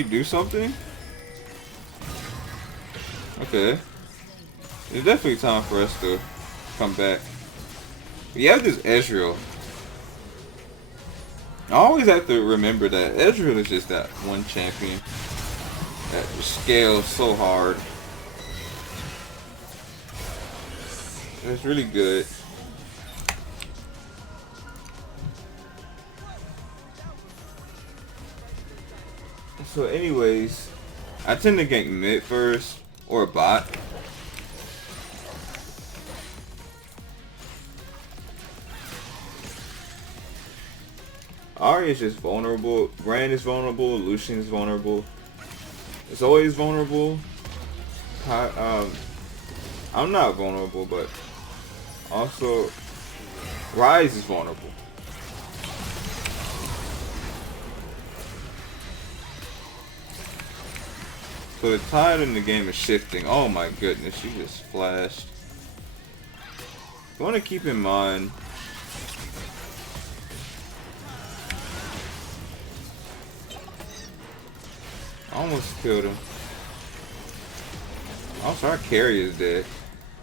you do something? Okay. It's definitely time for us to come back. We have this Ezreal. I always have to remember that Ezreal is just that one champion that scales so hard. It's really good. So anyways, I tend to gank mid first or bot. Ahri is just vulnerable. Brand is vulnerable. Lucian is vulnerable. It's always vulnerable. I'm not vulnerable, but also Rise is vulnerable. So the tide in the game is shifting. Oh my goodness, she just flashed. You want to keep in mind I almost killed him. Also, our carry is dead.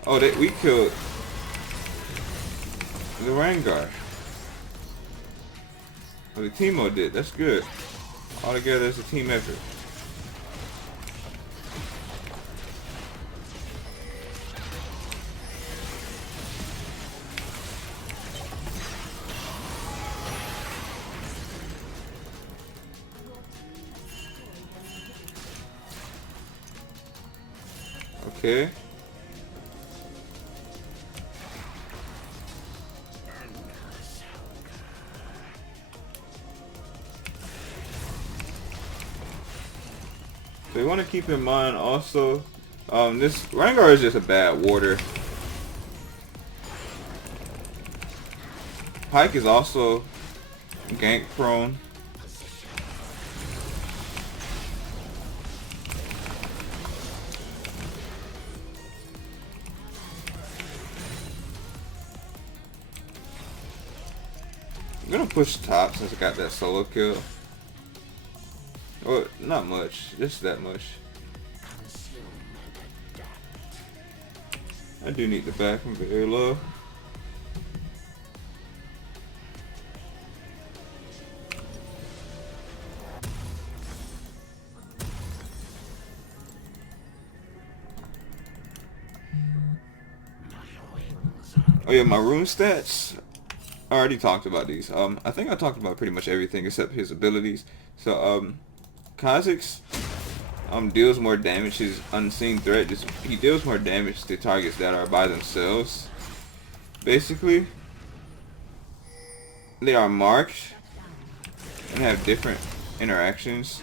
Oh, we killed the Rengar. Oh, the Teemo did. That's good. All together, it's a team effort. Okay. So you want to keep in mind also, this Rengar is just a bad warder. Pyke is also gank prone. I'm gonna push top since I got that solo kill. Well, not much, just that much. I do need the back, I'm very low. Oh yeah, my rune stats. I already talked about these. I think I talked about pretty much everything except his abilities. So, Kha'zix deals more damage. His unseen threat he deals more damage to targets that are by themselves. Basically, they are marked and have different interactions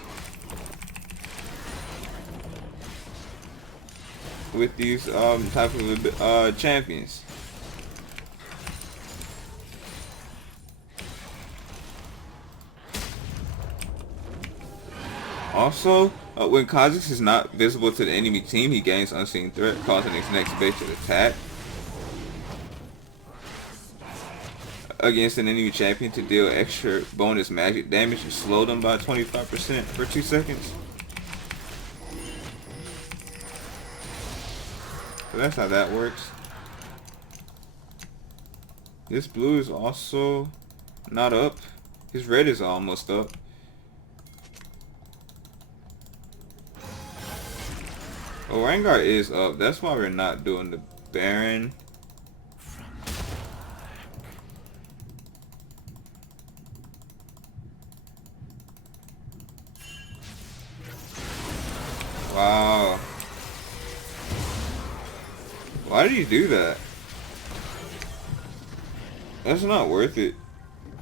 with these type of champions. Also, when Kha'Zix is not visible to the enemy team, he gains unseen threat, causing his next bait to attack against an enemy champion to deal extra bonus magic damage and slow them by 25% for 2 seconds. So that's how that works. This blue is also not up. His red is almost up. Oh, Rengar is up. That's why we're not doing the Baron. Wow. Why did you do that? That's not worth it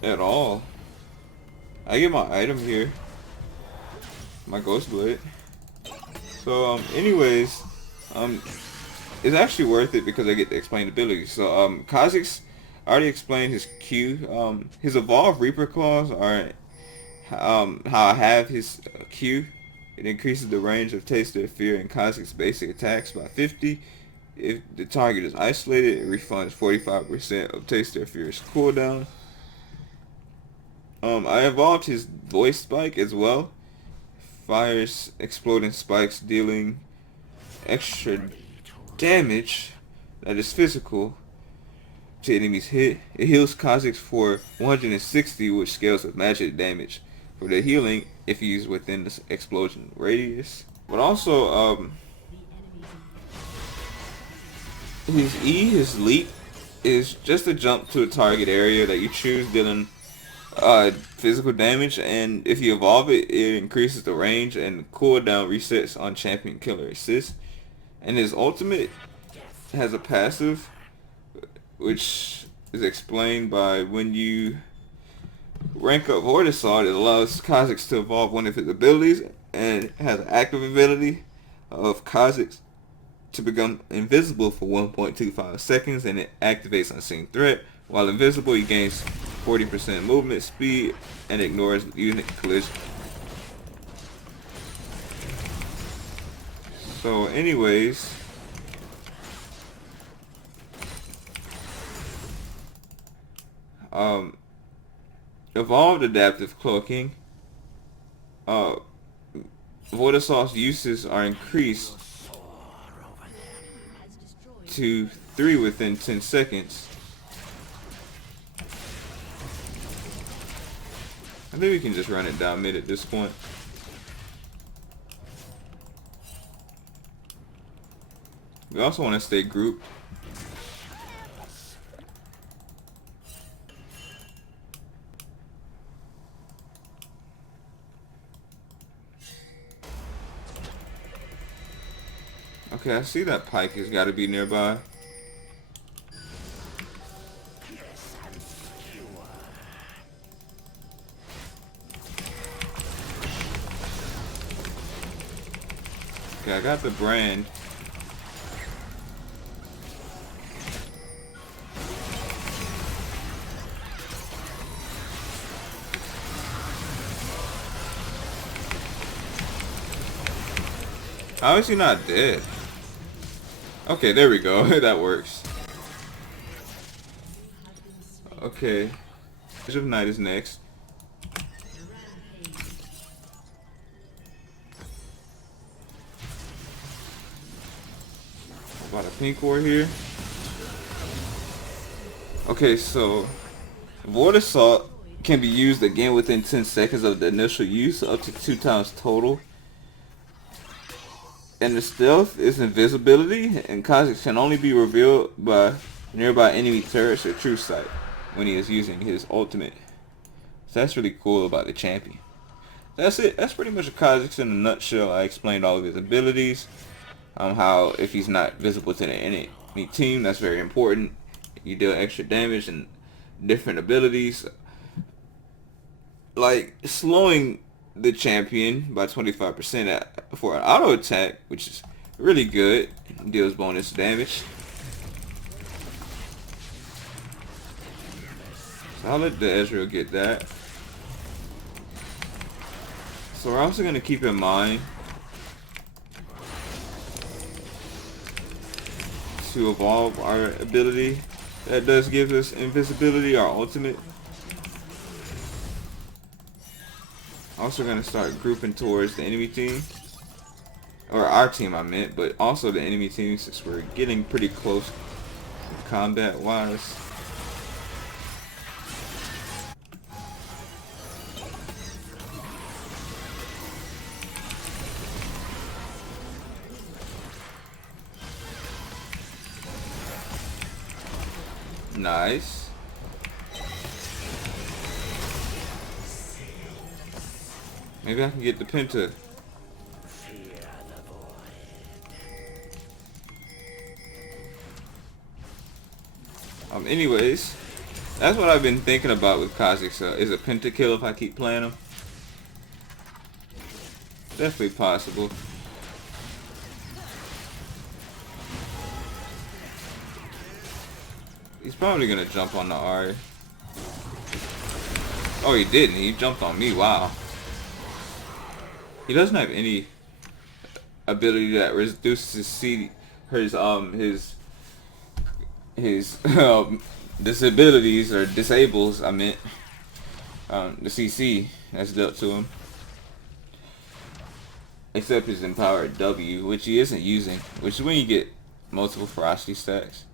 at all. I get my item here. My Ghost Blade. So, anyways, it's actually worth it because I get the explainability. So, Kha'Zix, I already explained his Q. His Evolved Reaper Claws are, how I have his Q. It increases the range of Taster of Fear and Kha'Zix basic attacks by 50. If the target is isolated, it refunds 45% of Taster of Fear's cooldown. I evolved his Voice Spike as well. fires exploding spikes, dealing extra damage that is physical to enemies hit. It heals Kha'zix for 160, which scales with magic damage for the healing if used within the explosion radius. But also, his leap is just a jump to a target area that you choose, dealing physical damage, and if you evolve it, it increases the range, and cooldown resets on champion killer assist. And his ultimate has a passive, which is explained by when you rank up Void Assault, it allows Kha'zix to evolve one of his abilities, and it has an active ability of Kha'zix to become invisible for 1.25 seconds, and it activates unseen threat. While invisible, he gains 40% movement speed and ignores unit collision. So anyways, evolved adaptive cloaking. Void Assault's uses are increased to 3 within 10 seconds. I think we can just run it down mid at this point. We also want to stay grouped. Okay, I see that Pyke has got to be nearby. Okay, I got the brand. How is he not dead? Okay, there we go. That works. Okay. Edge of Night is next. About a pink ore here. Okay, so Void Assault can be used again within 10 seconds of the initial use, up to 2 times total. And the stealth is invisibility, and Kha'zix can only be revealed by nearby enemy turrets or true sight when he is using his ultimate. So that's really cool about the champion. That's it. That's pretty much a Kha'zix in a nutshell. I explained all of his abilities. How if he's not visible to the enemy team, that's very important. You deal extra damage and different abilities, like slowing the champion by 25% for an auto attack, which is really good. Deals bonus damage. So I'll let the Ezreal get that. So we're also going to keep in mind to evolve our ability that does give us invisibility, our ultimate. Also going to start grouping towards the enemy team, or our team I meant, but also the enemy team, since we're getting pretty close combat wise. Nice. Maybe I can get the Penta. Anyways, that's what I've been thinking about with Kha'zix. Is a Penta kill if I keep playing him? Definitely possible. He's probably gonna jump on the Ari. Oh, he didn't. He jumped on me. Wow. He doesn't have any ability that reduces his CD, his disabilities, or disables. I meant the CC that's dealt to him. except his empowered W, which he isn't using, which is when you get multiple ferocity stacks.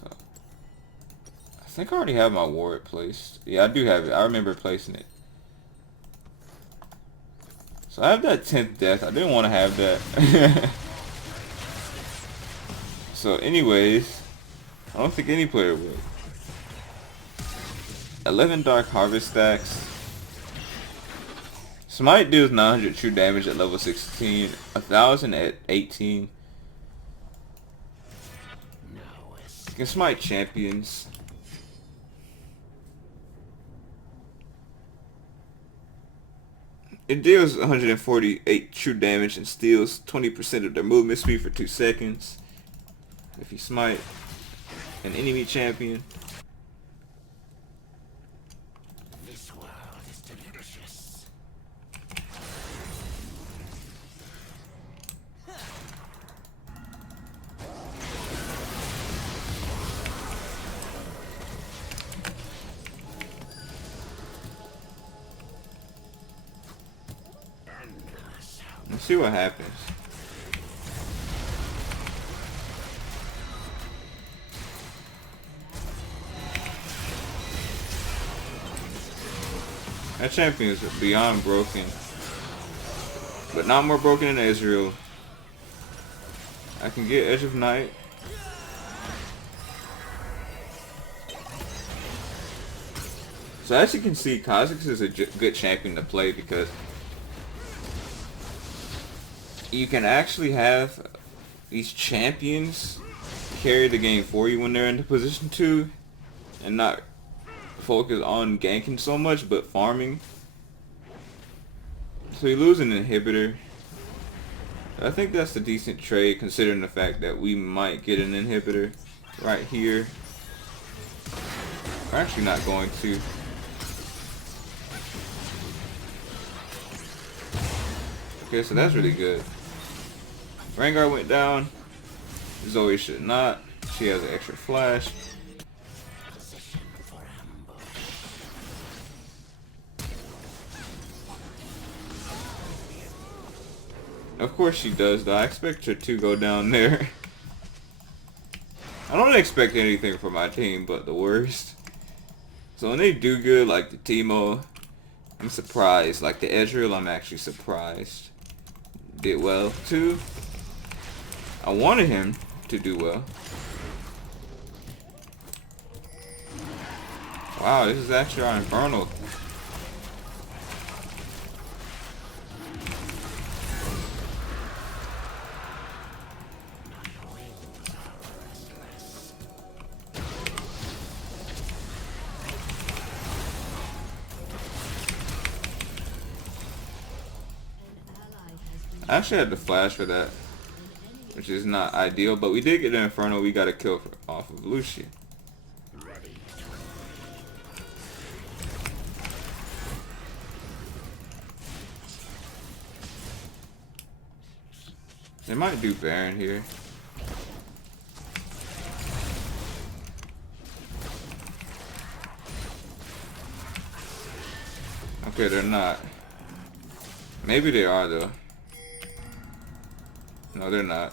So I think I already have my ward placed. Yeah, I do have it. I remember placing it. So I have that 10th death. I didn't want to have that. So anyways, I don't think any player would. 11 Dark Harvest stacks. Smite deals 900 true damage at level 16, 1000 at 18. You can smite champions. It deals 148 true damage and steals 20% of their movement speed for 2 seconds. If you smite an enemy champion. This world is delicious. Let's see what happens. That champion is beyond broken, but not more broken than Ezreal. I can get Edge of Night. So as you can see, Kha'zix is a good champion to play because you can actually have these champions carry the game for you when they're in the position to, and not focus on ganking so much, but farming. So you lose an inhibitor. I think that's a decent trade considering the fact that we might get an inhibitor right here. We're actually not going to. Okay, so that's really good. Rengar went down. Zoe should not. She has an extra flash. Of course she does, though. I expect her to go down there. I don't expect anything from my team but the worst. So when they do good, like the Teemo, I'm surprised. Like the Ezreal, I'm actually surprised. Did well, too. I wanted him to do well. Wow, this is actually our Infernal. I actually had the flash for that, which is not ideal, but we did get an Inferno. We got a kill off of Lucian. They might do Baron here. Okay, they're not. Maybe they are, though. No, they're not.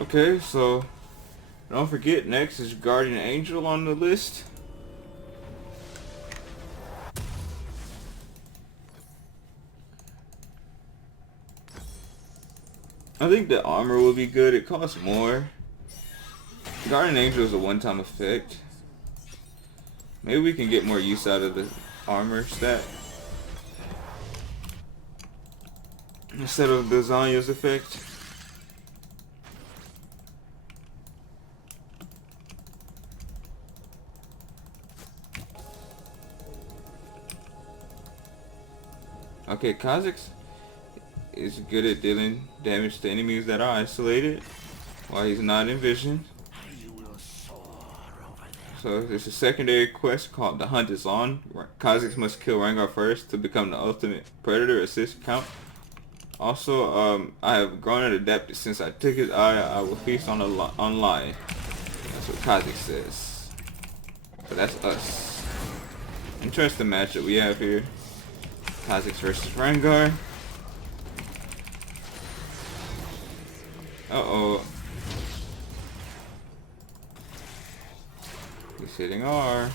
Okay, so don't forget, next is Guardian Angel on the list. I think the armor will be good. It costs more. Guardian Angel is a one-time effect. Maybe we can get more use out of the armor stat instead of the Zanya's effect. Okay, Kha'Zix is good at dealing damage to enemies that are isolated while he's not in vision. So there's a secondary quest called The Hunt is On. Kha'Zix must kill Rengar first to become the ultimate predator assist count. Also, I have grown and adapted since I took his eye. I will feast on lion. That's what Kha'zix says. So that's us. Interesting matchup we have here. Kha'zix versus Rengar. Uh-oh. He's hitting R.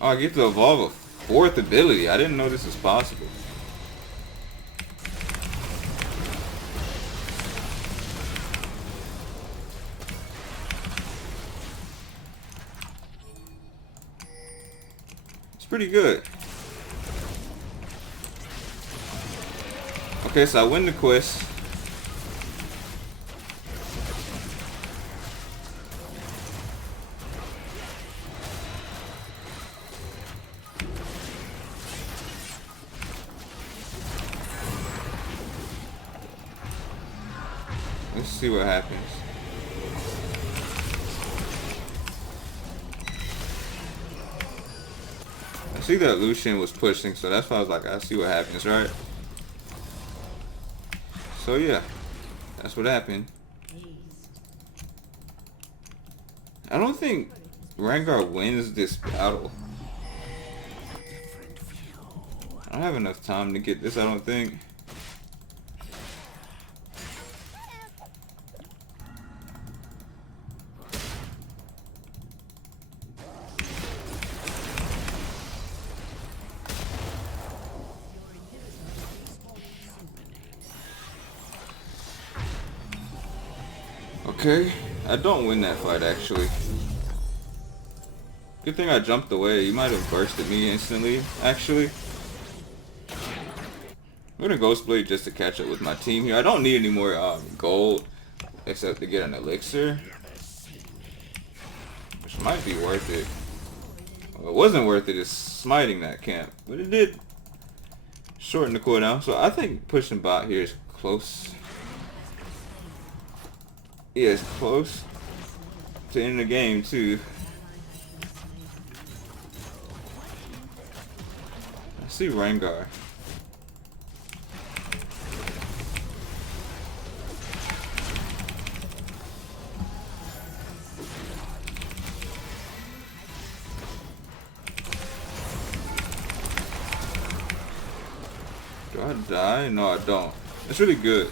Oh, I get to evolve a 4th ability. I didn't know this was possible. It's pretty good. Okay, so I win the quest. Let's see what happens. I see that Lucian was pushing, so that's why I was like, I see what happens, right? So yeah, that's what happened. I don't think Rengar wins this battle. I don't have enough time to get this, I don't think. Okay, I don't win that fight actually. Good thing I jumped away. You might have bursted me instantly, actually. I'm gonna Ghost Blade just to catch up with my team here. I don't need any more gold except to get an elixir, which might be worth it. Well, it wasn't worth it, it's smiting that camp, but it did shorten the cooldown. So I think pushing bot here is close. Yeah, it's close to end the game too. I see Rengar. Do I die? No, I don't. It's really good.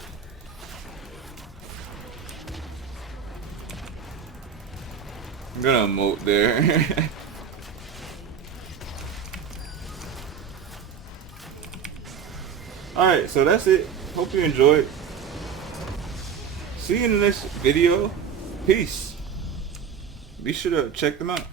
I'm gonna emote there. Alright, so that's it. Hope you enjoyed. See you in the next video. Peace. Be sure to check them out.